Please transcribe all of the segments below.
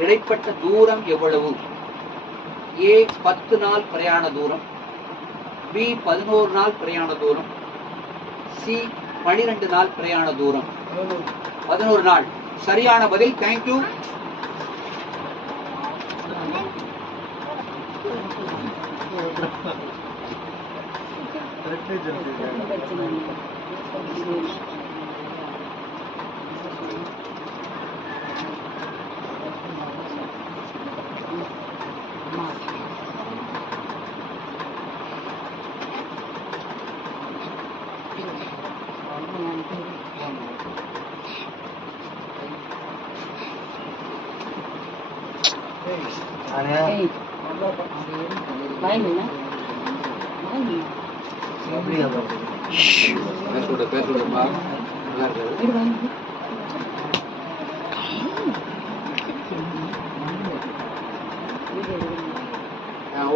இடைப்பட்ட தூரம் எவ்வளவு? ஏ 10 நாள் பிரயாண தூரம், பி 11 நாள் பிரயாண தூரம், சி 12 நாள் பிரயாண தூரம். 11 நாள் சரியான பதில். தேங்க்யூ.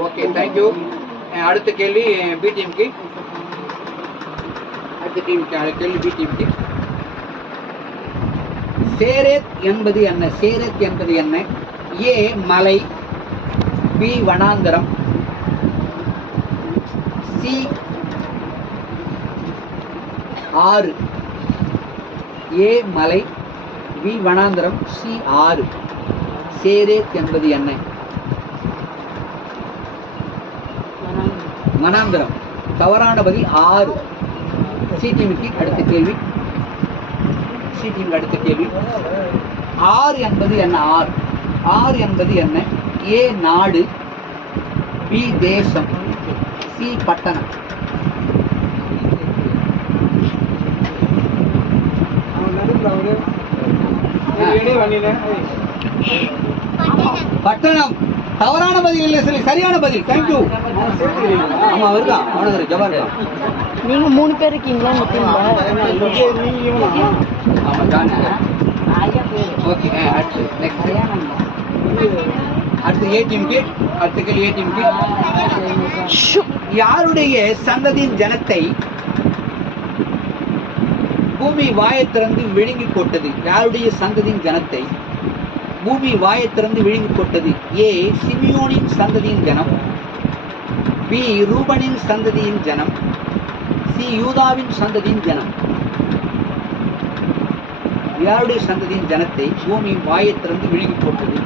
Okay, thank you. அடுத்த கேள்வி பி டீமுக்கு. அடுத்த கேள்வி பி டீமுக்கு. சேரேத் என்பது என்ன? சேரேத் என்பது என்ன? ஏ மலை, பி வனாந்தரம், சி ஆறு. ஏ மலை, பி வனாந்தரம், சி ஆறு. சேரேத் என்பது என்ன? வனாந்தரம். தவறான பதில் ஆறு. சி டீமுக்கு அடுத்த கேள்வி. சி டீம் அடுத்த கேள்வி. ஆறு என்பது என்ன? ஆறு. ஆறு என்பது என்ன? ஏ நாடு, பி தேசம், சி பட்டணம். பட்டணம். தவறான பதில் இல்லை, சரி, சரியான பதில். தேங்க்யூ. ஆமா, வருதா? அவனது ஜவான். நீங்க 3 பேர் இருக்கீங்களா இந்த டீம்ல? ஆமா, ஜான். ஓகே, அடுத்து நெக்ஸ்ட். அடுத்து ஏ டீமுக்கு. அடுத்த கேள்வி ஏ டீமுக்கு. யாருடைய சந்ததியின் ஜனத்தை பூமி வாயைத் திறந்து விழுங்கி போட்டது? யாருடைய சந்ததியின் ஜனத்தை பூமி வாயைத் திறந்து விழுங்கி போட்டது? ஏ சிமியோனின் சந்ததியின் ஜனம், பி ரூபனின் சந்ததியின் ஜனம், சி யூதாவின் சந்ததியின் ஜனம். யாருடைய சந்ததியின் ஜனத்தை பூமி வாயைத் திறந்து விழுங்கி போட்டது?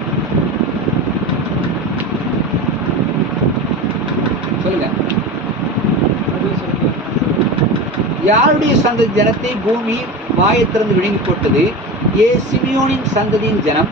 சொல்லுங்க. யாருடைய சந்ததி ஜனத்தை பூமி வாயைத் திறந்து விழுங்கி போட்டது? ஏ சிமியோனின் சந்ததியின் ஜனம்,